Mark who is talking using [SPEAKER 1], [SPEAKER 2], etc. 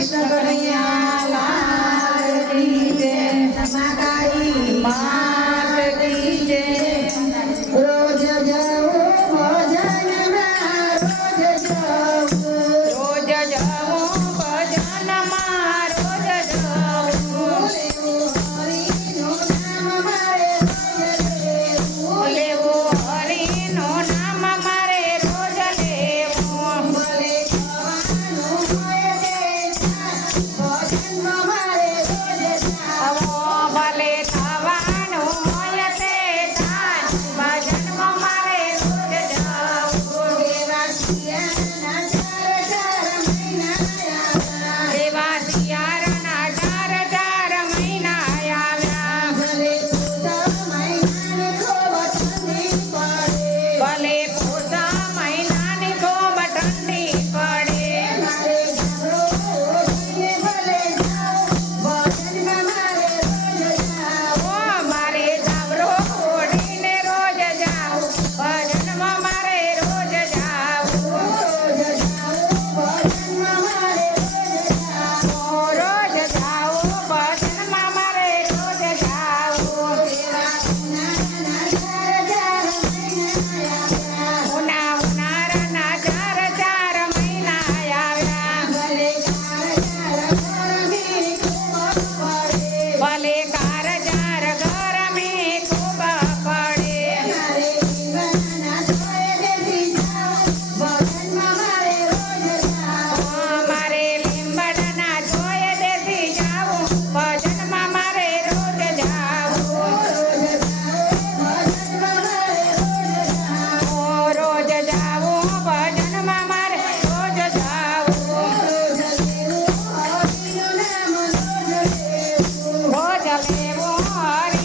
[SPEAKER 1] Krishna Kanhaiya Bye.